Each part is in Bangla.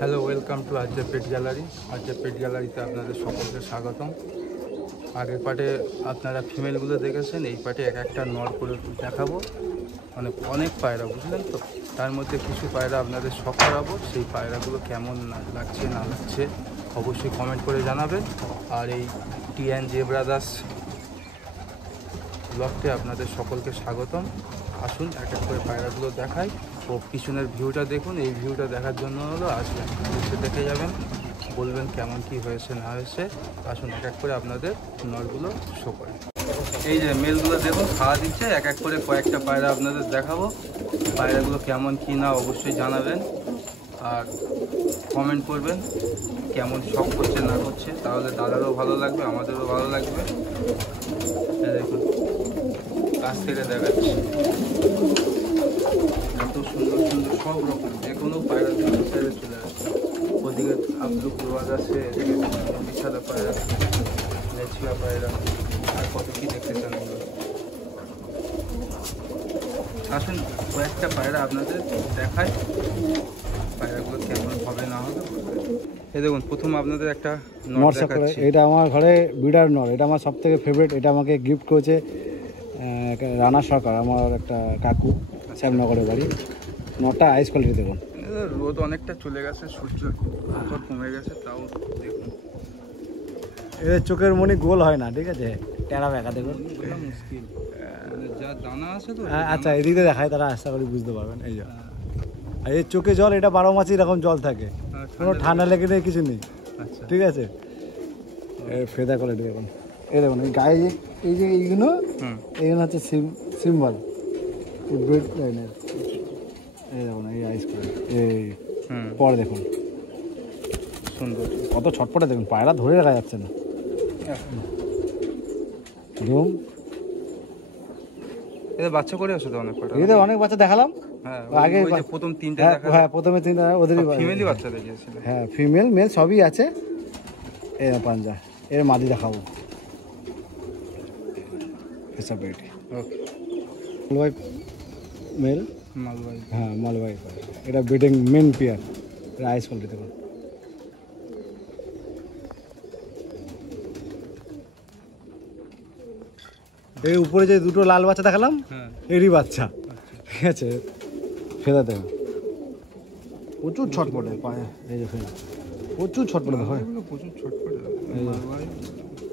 Hello, welcome to RJ pet gallery. RJ pet গ্যালারিতে আপনাদের সকলকে স্বাগতম। আগের পার্টে আপনারা ফিমেলগুলো দেখেছেন, এই পার্টে এক একটা নর করে দেখাবো। মানে অনেক পায়রা, বুঝলেন তো। তার মধ্যে কিছু পায়রা আপনাদের শখ করাবো। সেই পায়রাগুলো কেমন লাগছে না লাগছে অবশ্যই কমেন্ট করে জানাবেন। আর এই টি&জে ব্রাদার্স ব্লগকে আপনাদের সকলকে স্বাগতম। আসুন এক এক করে পায়রাগুলো দেখাই ও পিছনের ভিউটা দেখুন। এই ভিউটা দেখার জন্য হলো আসবেন, এসে দেখে যাবেন, বলবেন কেমন কি হয়েছে না হয়েছে। আসুন এক এক করে আপনাদের নলগুলো শো করে। এই যে মেলগুলো দেখুন খাওয়া দিচ্ছে, এক এক করে কয়েকটা পায়রা আপনাদের দেখাবো। পায়রাগুলো কেমন কি না অবশ্যই জানাবেন আর কমেন্ট করবেন কেমন শখ করছে না করছে, তাহলে দাদারও ভালো লাগবে, আমাদেরও ভালো লাগবে। দেখুন কাছ থেকে দেখাচ্ছি, এত সুন্দর সুন্দর সব রকম যে কোনো পায়রা ছেড়ে চলে আসছে। ওদিকে আব্দুল প্রবাদ আছে, এদিকে বিশালা পায়রা, লেচিয়া পায়রা, আর কত কি দেখতে চান। আসুন কয়েকটা পায়রা আপনাদের দেখায়, পায়রাগুলো কেমন হবে না হবে। এই দেখুন প্রথম আপনাদের একটা নর দেখাচ্ছি। এটা আমার ঘরে বিডার নর, এটা আমার সব থেকে ফেভারিট। এটা আমাকে গিফট করেছে রানা সরকার, আমার একটা কাকু, শ্যামনগরের বাড়ি। নটা আইস কোয়ালিটি দেখুন। রোদ অনেকটা চলে গেছে, সূর্য কমে গেছে, তাও দেখুন এদের চোখের মনি গোল হয় না, ঠিক আছে, টেরা বেঁকা দেখুন, মুশকিল। যা দানা আছে তো। আচ্ছা এদিকে দেখায়, তারা আশা করি বুঝতে পারবেন। এই যে আর এর চোখে জল, এটা 12 মাসই এরকম জল থাকে, কোনো ঠান্ডা লেগে নেই, কিছু নেই, ঠিক আছে। ফেদা কোয়ালিটি দেখুন। এই দেখুন এই গায়ে এই যে এইগুলো হচ্ছে সিম্বল ব্রেড লাইনের। এই দেখুন এই আইস করে এই পরে দেখুন সুন্দর কত ছটপটে দেখুন, পায়রা ধরে রাখা যাচ্ছে না। ধুম এদের বাচ্চা করে আসে তো অনেক কটা। এদের অনেক বাচ্চা দেখালাম। হ্যাঁ আগে প্রথম তিনটে দেখা, হ্যাঁ প্রথমে তিনটা ওদেরই ফিমেলই বাচ্চা দেখিয়েছিল। হ্যাঁ ফিমেল মেল সবই আছে। এর পাঞ্জা, এর মাদি দেখাবো। এসব এটি মালবাই মেল, মালবাই, হ্যাঁ মালবাই। এটা ব্রিডিং মেন পেয়ার, এটা আইস কোয়ালিটি দেখুন। এই উপরে যে দুটো লাল বাচ্চা দেখালাম, এরই বাচ্চা, ঠিক আছে। ফেদা দেখুন প্রচুর ছটপটে পায়ে, এই যে ফেদা প্রচুর ছটপটে দেখো, প্রচুর ছটপটে।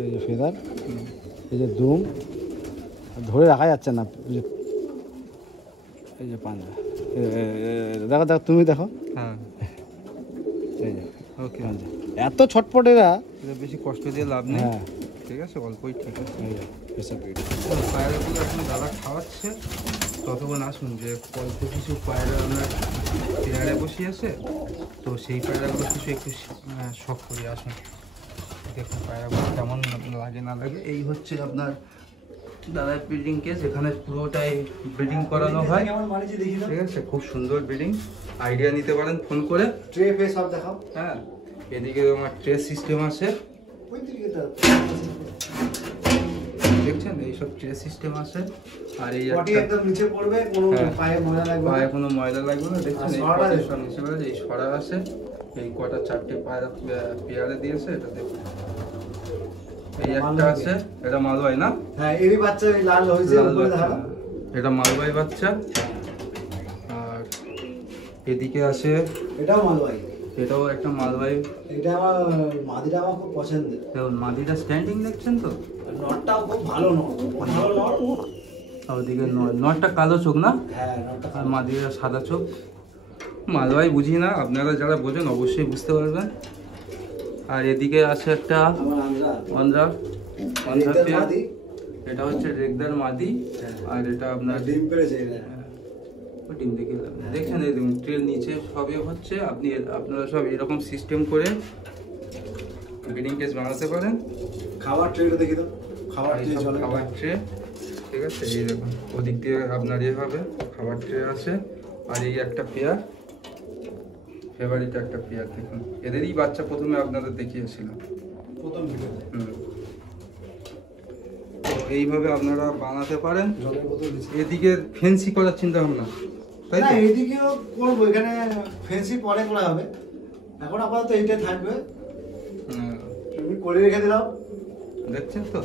এই যে ফেদার, এই যে দুম, ধরে রাখা যাচ্ছে না। এই যে পাঞ্জা, দেখো দেখো তুমি দেখো, হ্যাঁ এই যে ওকে। এত ছটপটেরা, বেশি কষ্ট দিয়ে লাভ নেই। হ্যাঁ ঠিক আছে, অল্পই ঠিক আছে। পায়রাগুলো এখন দাদা খাওয়াচ্ছে, ততক্ষণ আসুন যে অল্প কিছু পায়রা আমরা পেয়ারে বসিয়েছে, তো সেই পায়রাগুলো কিছু একটু শখ করি। আসুন দেখুন পায়রাগুলো কেমন লাগে না লাগে। এই হচ্ছে আপনার দাদার ব্রিডিং কেস, এখানে পুরোটাই ব্রিডিং করানো হয়, ঠিক আছে। খুব সুন্দর ব্রিডিং, আইডিয়া নিতে পারেন ফোন করে। ট্রে ফে সব দেখাও। হ্যাঁ এদিকে আমার ট্রে সিস্টেম আছে, দেখছেন এইসব ট্রে সিস্টেম আছে। আর এই একদম নিচে পড়বে, কোনো পায়ে ময়লা লাগবে না, পায়ে কোনো ময়লা লাগবে না। দেখছেন এই সরা আছে, এই কটা চারটে পায়রা পেয়ারে দিয়েছে। এটা দেখুন এই একটা আছে, এটা মালবাই না? হ্যাঁ এরই বাচ্চা লাল হয়েছে, এটা মালবাই বাচ্চা। আর এদিকে আছে, এটাও মালবাই, এটাও একটা মালবাই। এটা আমার মাদিটা আমার খুব পছন্দের। দেখুন মাদিটা স্ট্যান্ডিং দেখছেন তো, নটটাও খুব ভালো নট, ভালো নট। আর ওদিকে নটটা কালো চোখ না? হ্যাঁ নটটা, আর মাদিটা সাদা চোখ। মালবাই বুঝি না, আপনারা যারা বোঝেন অবশ্যই বুঝতে পারবেন। আর এদিকে আছে একটা অন্ধ্রা পেয়ার, এটা হচ্ছে রেগদার মাদি। আর এটা আপনার ডিম পেড়েছে, ডিম দেখে দেখছেন। এই দেখুন ট্রেল নিচে সবই হচ্ছে, আপনারা সব এরকম সিস্টেম করে ব্রিডিং কেস বানাতে পারেন। খাবার ট্রেটা দেখি তো, খাবার ট্রে, ঠিক আছে। এই দেখুন ওদিক দিয়ে আপনার ইয়ে হবে, খাবার ট্রে আছে। আর এই একটা পেয়ার, ফেভারিট একটা পেয়ার দেখুন, এদেরই বাচ্চা প্রথমে আপনাদের দেখিয়েছিলাম প্রথম ভিডিওতে। তো এইভাবে আপনারা বানাতে পারেন। এদিকে ফেন্সি করার চিন্তা ভাবনা, তাই না? এদিকেও করবো, এখানে ফেন্সি পরে করা হবে, এখন আপাতত এইটাই থাকবে, তুমি করে রেখে দিলাম। দেখছেন তো?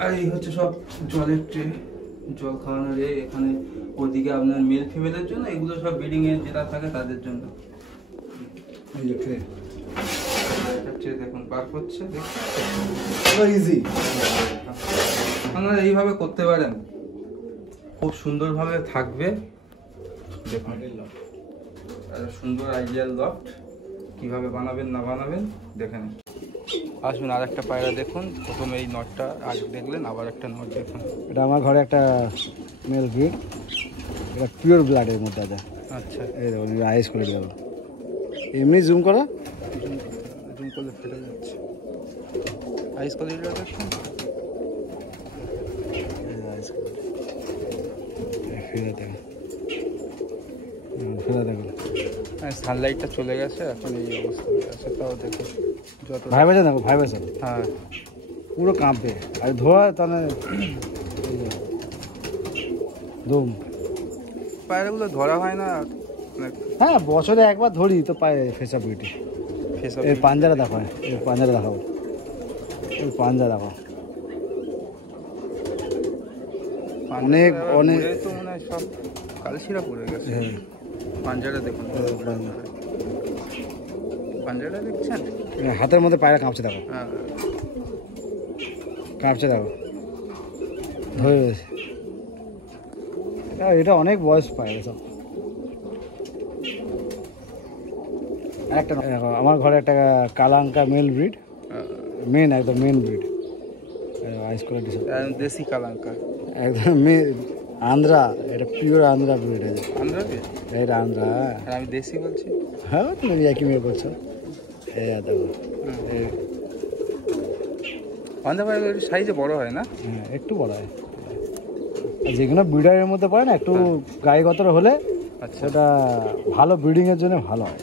আর এই হচ্ছে সব জলের ট্রে, জল খাওয়ানোর এখানে। ওদিকে আপনার মেল ফিমেলের জন্য, এগুলো সব ব্রিডিং এর যেটা থাকে তাদের জন্য। এই যে ট্রে, ট্রে দেখুন বার করছে, ইজি। আপনারা এইভাবে করতে পারেন, খুব সুন্দরভাবে থাকবে। দেখুন সুন্দর আইডিয়াল লফট, কিভাবে বানাবেন না বানাবেন দেখে নিন। আসুন আর একটা পায়রা দেখুন। প্রথমে এই নটটা আগে দেখলেন, আবার একটা নট দেখুন। এটা আমার ঘরে একটা মেল ব্রিড, এটা পিওর ব্লাডের মধ্যে আছে। আচ্ছা, এই দেখুন আইস করে দেবো, এমনি জুম করা, জুম করলে ফেটে যাচ্ছে। আইস কোয়ালিটিটা দেখুন, সানলাইটটা চলে গেছে, এখন এই অবস্থায় আছে। তাও দেখুন যত ভাইবেশন দেখো, ভাইবেশন হ্যাঁ পুরো কাঁপে। আর ধোয়া তাহলে ধুম। পায়রাগুলো ধরা হয় না। হ্যাঁ, বছরে একবার ধরি তো পায় ফেসা বিউটি। এই পাঞ্জারা দেখো, এই পাঞ্জারা দেখাবো, এই পাঞ্জা দেখো, অনেক অনেক তো মনে হয় সব কালশিরা পড়ে গেছে। পাঞ্জাটা দেখুন, পাঞ্জাটা দেখছেন, হাতের মধ্যে পায়রা কাঁপছে দেখো, হ্যাঁ কাঁপছে দেখো, ধরে রয়েছে। এটা অনেক বয়স পায়রা সব। একটা দেখো, আমার ঘরে একটা কালাঙ্কা মেল ব্রিড, মেন একদম মেন ব্রিড, আইস কোয়ালিটি দেশি কালাঙ্কা, একদম আন্ধ্রা, এটা পিওর আন্ধ্রা ব্রিড আছে। আন্ধ্রা, এটা আন্ধ্রা। আর আমি দেশি বলছি। হ্যাঁ, তুমি একই মেয়ে করছো। দেখো, আন্ধ্রা পায়রা সাইজে বড় হয় না? হ্যাঁ, একটু বড় হয়। আর যেগুলো ব্রিডারের মধ্যে পড়ে না, একটু গায়ে হলে আচ্ছা, ওটা ভালো ব্রিডিংয়ের জন্য ভালো হয়।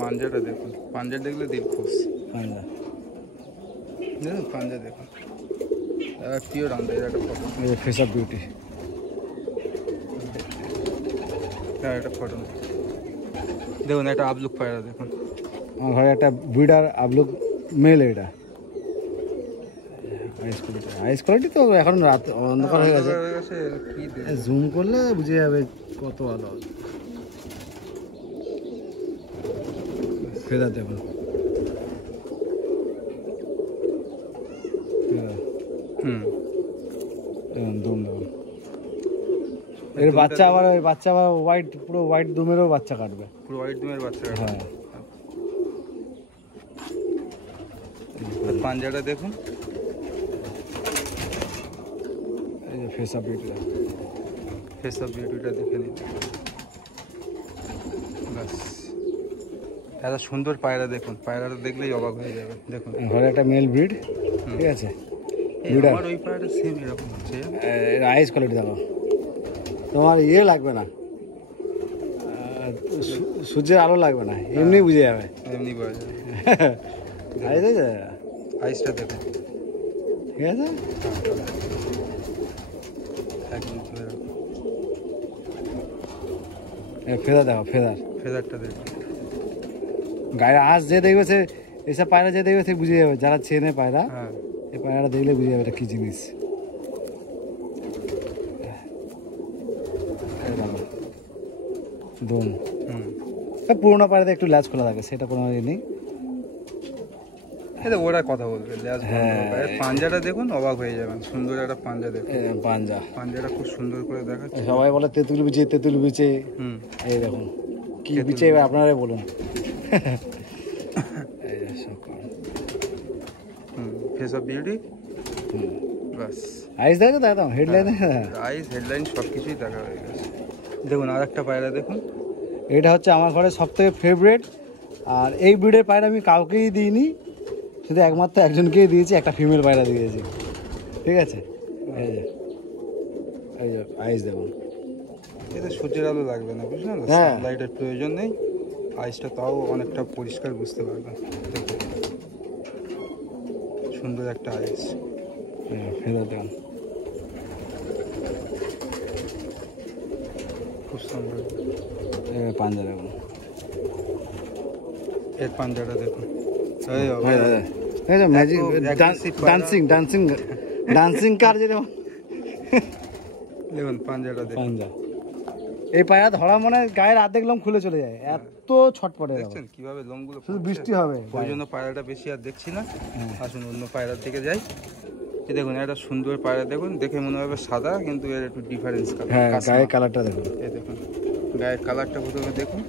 পাঞ্জাটা দেখুন, পাঞ্জা দেখলে দিল খুশ। পাঞ্জা দেখুন, পাঞ্জা দেখুন, পিওর আন্ধ্রা। এটা একটা ফটো, ফেস অফ বিউটি। হ্যাঁ এটা ফটো দেখুন, একটা আবলুক পায়রা দেখুন। আমার ঘরে একটা ব্রিডার আবলুক মেল, এটা আইস কোয়ালিটি তো এখন রাত অন্ধকার হয়ে গেছে, জুম করলে বুঝে যাবে কত ভালো। ফেদার দেখুন, দুম দেখুন। এর বাচ্চা আবার হোয়াইট, পুরো হোয়াইট দুমেরও বাচ্চা কাটবে, পুরো হোয়াইট দুমের বাচ্চা। হ্যাঁ, পাঞ্জাটা দেখুন, এই যে face of beauty, face of বিউটিটা দেখে নিন। ব্যাস, এত সুন্দর পায়রা দেখুন, পায়রাটা দেখলেই অবাক হয়ে যাবে। দেখুন ঘরে একটা মেল ব্রিড, ঠিক আছে। আমার ওই পায়রাটা সেম এরকম হচ্ছে। এর আইস কোয়ালিটি দেখো, তোমার লাগবে না, সূর্যের আলো লাগবে না, এমনি বুঝে যাবে, এমনি বোঝা যাবে। আইস আছে, আইসটা দেখুন, ঠিক আছে। একদম ফেদার দেখো, ফেদারটা দেখুন, গায়ে আঁশ যে দেখবে সে, এসব পায়রা যে দেখবে সে বুঝে যাবে, যারা চেনে পায়রা, হ্যাঁ এই পায়রাটা দেখলে বুঝে যাবে এটা কি জিনিস। দোন পুরোনো পায়রাতে একটু ল্যাচ খোলা থাকে, সেটা কোনো ইয়ে নেই। ওরা কথা বলবে। পাঞ্জাটা দেখুন, অবাক হয়ে যাবেন, সুন্দর একটা পাঞ্জা দেখুন। পাঞ্জাটা খুব সুন্দর করে দেখাচ্ছে। সবাই বলে তেঁতুল বিচে, এই দেখুন কি বিচে, আপনারাই বলুন। ফেস অফ বিউটি, বাস। আইস দেখো, একদম হেডলাইন, আইস হেডলাইন সব কিছুই দেখা হয়ে গেছে। দেখুন আর একটা পায়রা দেখুন, এটা হচ্ছে আমার ঘরে সব থেকে ফেভারিট। আর এই ব্রিডের পায়রা আমি কাউকেই দিইনি, শুধু একমাত্র একজনকেই দিয়েছি, একটা ফিমেল পায়রা দিয়েছি, ঠিক আছে। এই যে আইস দেখুন, এতে সূর্যের আলো লাগবে না, বুঝলেন, লাইটের প্রয়োজন নেই। আইসটা তাও অনেকটা পরিষ্কার বুঝতে পারবেন। দেখুন সুন্দর একটা আইস, ফেদার দেখুন, খুব সুন্দর। পাঞ্জা দেখুন, এর পাঞ্জাটা দেখুন, ম্যাজিক ডান্সিং ডান্সিং ডান্সিং কার যেরকম দেখুন পাঞ্জাটা দেখুন। পাঞ্জা এই পায়রা ধরা মনে হয় গায়ের অর্ধেক লোম খুলে চলে যায়, এত ছটপটে। দেখছেন কিভাবে লোমগুলো শুধু বৃষ্টি হবে, ওই জন্য পায়রাটা বেশি আর দেখছি না। আসুন অন্য পায়রার দিকে যাই। এই দেখুন একটা সুন্দর পায়রা দেখুন, দেখে মনে হবে সাদা কিন্তু এর একটু ডিফারেন্স কালার। হ্যাঁ গায়ের কালারটা দেখুন, এই দেখুন গায়ের কালারটা প্রথমে দেখুন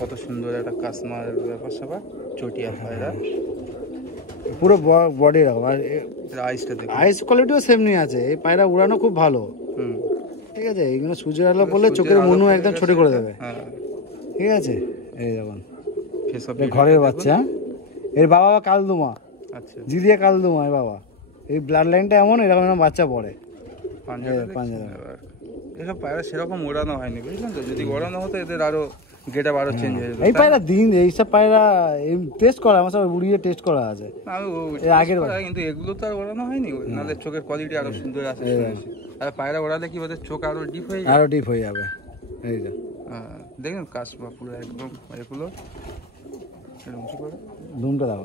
কত সুন্দর একটা কাসমার ব্যাপার স্যাপার, চটিয়া পায়রা পুরো বডি এরকম। আর আইসটা দেখুন, আইস কোয়ালিটিও সেমনি আছে। এই পায়রা উড়ানো খুব ভালো, ঠিক আছে। এইগুলো সূর্যের আলো পড়লে চোখের মনু একদম ছোট করে দেবে, ঠিক আছে। এই দেখুন ঘরের বাচ্চা, এর বাবা কালদুমা, আচ্ছা জিদিয়া কালদুমা এর বাবা। এই ব্লাড লাইনটা এমন, এরকম এরকম বাচ্চা পড়ে। পাঞ্জা এসব পায়রা সেরকম ওড়ানো হয়নি, বুঝলেন তো। যদি ওড়ানো হতো এদের আরো গেটআপ আরো চেঞ্জ হয়ে যেত। এই পায়রা দিন এইসব পায়রা টেস্ট করা, আমার সব উড়িয়ে টেস্ট করা আছে আগের বার, কিন্তু এগুলো তো আর ওড়ানো হয়নি, নাহলে চোখের কোয়ালিটি আরো সুন্দর আসে। আর পায়রা ওড়ালে কি ওদের চোখ আরো ডিপ হয়ে যাবে, আরো ডিপ হয়ে যাবে। এই যে দেখুন কাশবা পুরো একদম এগুলো দুমটা দাও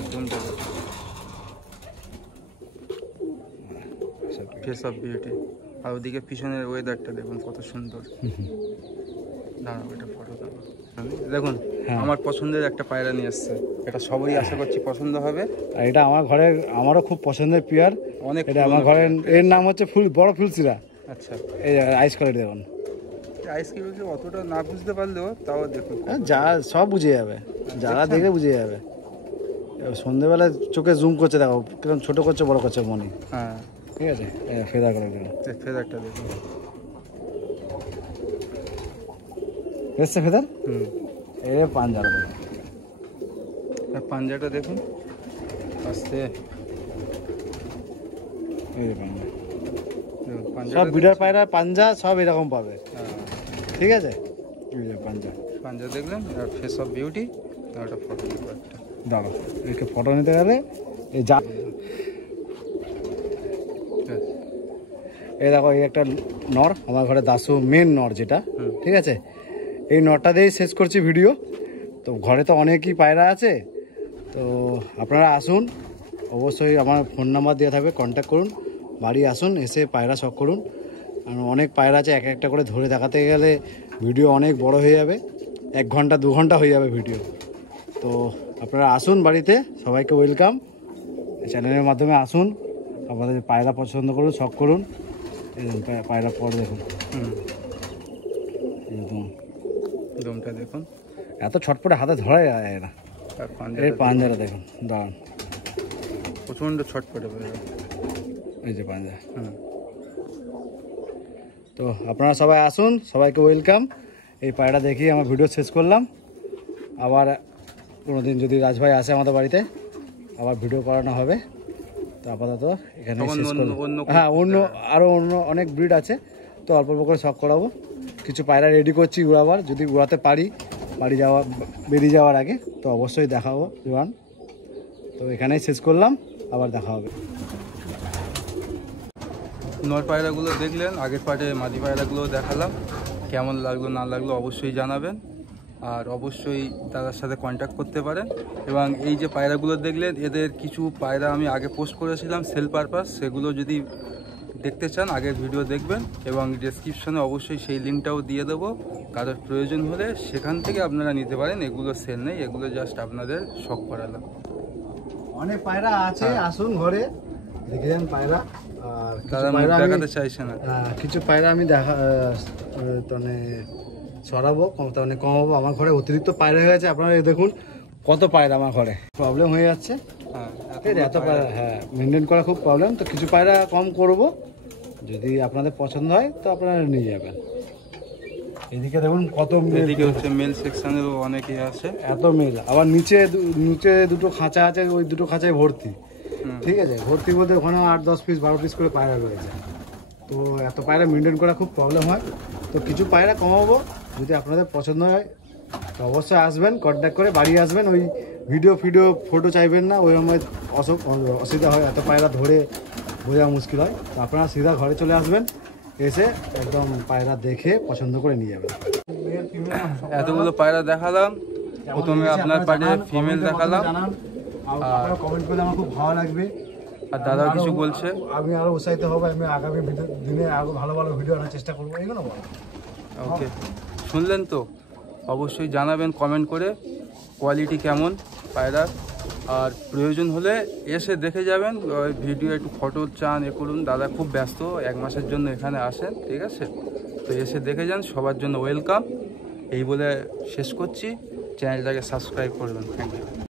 একদম ফেস অফ বিউটি। আর ওদিকে পিছনের ওয়েদারটা দেখুন কত সুন্দর। দাঁড়াও এটা ফটো দাও। দেখুন আমার পছন্দের একটা পায়রা নিয়ে এসছে, এটা সবাই আশা করছি পছন্দ হবে। আর এটা আমার ঘরের, আমারও খুব পছন্দের পেয়ার অনেক। এটা আমার ঘরের, এর নাম হচ্ছে বড় ফুলসিরা। আচ্ছা এই আইস কোয়ালিটি দেখুন, আইসক্রিম অতটা না বুঝতে পারলেও তাও দেখুন যা সব বুঝে যাবে, যারা দেখে বুঝে যাবে। সন্ধ্যেবেলায় চোখে জুম করছে, দেখো কিরকম ছোট করছে বড় করছে মনে। হ্যাঁ ঠিক আছে, ফেদার করে ফেদারটা দেখুন, এসছে ফেদার। এ পাঞ্জাটা দেখুন, পাঞ্জাটা দেখুন আস্তে। এই সব বিডার পায়রা পাঞ্জা সব এরকম পাবে, ঠিক আছে। এই যে পাঞ্জা, পাঞ্জা দেখলেন। আর ফেস অফ বিউটি, আর একটা ফটো একটা দাঁড়ো, একে ফটো নিতে গেলে এই যা। এই দেখো এই একটা নর, আমার ঘরে দাসু মেন নর যেটা, ঠিক আছে। এই নরটা দিয়েই শেষ করছি ভিডিও। তো ঘরে তো অনেকই পায়রা আছে, তো আপনারা আসুন, অবশ্যই আমার ফোন নাম্বার দেওয়া থাকবে, কন্ট্যাক্ট করুন, বাড়ি আসুন, এসে পায়রা শখ করুন। আর অনেক পায়রা আছে, এক একটা করে ধরে দেখাতে গেলে ভিডিও অনেক বড় হয়ে যাবে, 1 ঘন্টা 2 ঘন্টা হয়ে যাবে ভিডিও। তো আপনারা আসুন বাড়িতে, সবাইকে ওয়েলকাম। চ্যানেলের মাধ্যমে আসুন, আপনাদের পায়রা পছন্দ করুন, শখ করুন। এই পায়রা পর দেখুন, দমটা দেখুন, এত ছটপটে হাতে ধরাই যায় না। এই পাঞ্জাটা দেখুন, দাঁড়ান, প্রচণ্ড ছটপটে হয়ে যাবে। এই যে পাঞ্জা। তো আপনারা সবাই আসুন, সবাইকে ওয়েলকাম। এই পায়রা দেখি আমার ভিডিও শেষ করলাম। আবার কোনোদিন যদি রাজভাই আসে আমাদের বাড়িতে, আবার ভিডিও করানো হবে। তো আপাতত এখানে শেষ করব। হ্যাঁ, আরও অন্য অনেক ব্রিড আছে, তো অল্প অল্প করে শখ করাবো। কিছু পায়রা রেডি করছি উড়াবার, যদি উড়াতে পারি বেরিয়ে যাওয়ার আগে, তো অবশ্যই দেখাবো জোয়ান। তো এখানেই শেষ করলাম, আবার দেখা হবে। নর পায়রাগুলো দেখলেন, আগের পার্টে মাদি পায়রাগুলো দেখালাম। কেমন লাগলো না লাগলো অবশ্যই জানাবেন, আর অবশ্যই তাদের সাথে কন্ট্যাক্ট করতে পারেন। এবং এই যে পায়রাগুলো দেখলেন, এদের কিছু পায়রা আমি আগে পোস্ট করেছিলাম সেল পারপাস, সেগুলো যদি দেখতে চান আগের ভিডিও দেখবেন, এবং ডেসক্রিপশনে অবশ্যই সেই লিঙ্কটাও দিয়ে দেবো। কারোর প্রয়োজন হলে সেখান থেকে আপনারা নিতে পারেন। এগুলো সেল নেই, এগুলো জাস্ট আপনাদের শখ করালাম। অনেক পায়রা আছে, আসুন ঘরে দেখে যান পায়রা। আর তারা দেখাতে চাইছে না, কিছু পায়রা আমি মানে সরাবো, মানে কমাবো। আমার ঘরে অতিরিক্ত পায়রা হয়ে গেছে, আপনারা দেখুন কত পায়রা আমার ঘরে, প্রবলেম হয়ে যাচ্ছে। এত পায়রা, হ্যাঁ, মেনটেন করা খুব প্রবলেম। তো কিছু পায়রা কম করব, যদি আপনাদের পছন্দ হয় তো আপনারা নিয়ে যাবেন। এদিকে দেখুন কত, এদিকে হচ্ছে মেল সেকশনেরও অনেকে আছে, এত মেল। আবার নিচে দুটো খাঁচা আছে, ওই দুটো খাঁচায় ভর্তি, ঠিক আছে। ভর্তি বলতে ওখানে 8-10 পিস 12 পিস করে পায়রা রয়েছে। তো এত পায়রা মেনটেন করা খুব প্রবলেম হয়। তো কিছু পায়রা কমাবো, যদি আপনাদের পছন্দ হয় তো অবশ্যই আসবেন, কন্ট্যাক্ট করে বাড়ি আসবেন। ওই ভিডিও ফটো চাইবেন না, ওই সময় অসুবিধা হয়, এত পায়রা ধরে বোঝা মুশকিল হয়। তো আপনারা সিধা ঘরে চলে আসবেন, এসে একদম পায়রা দেখে পছন্দ করে নিয়ে যাবেন। এতগুলো পায়রা দেখালাম, প্রথমে আপনার পাড়ে ফিমেল দেখালাম, আর কমেন্ট করলে আমার খুব ভালো লাগবে। আর দাদা কিছু বলছে, আমি আরো উৎসাহিত হবো, আমি আগামী দিনে আরো ভালো ভালো ভিডিও আনার চেষ্টা করবো, এগুলো বলো। ওকে, শুনলেন তো? অবশ্যই জানাবেন কমেন্ট করে কোয়ালিটি কেমন পায়রার, আর প্রয়োজন হলে এসে দেখে যাবেন। ওই ভিডিও একটু ফটো চান এ করুন, দাদা খুব ব্যস্ত, 1 মাসের জন্য এখানে আসেন, ঠিক আছে? তো এসে দেখে যান, সবার জন্য ওয়েলকাম। এই বলে শেষ করছি, চ্যানেলটাকে সাবস্ক্রাইব করবেন। Thank you.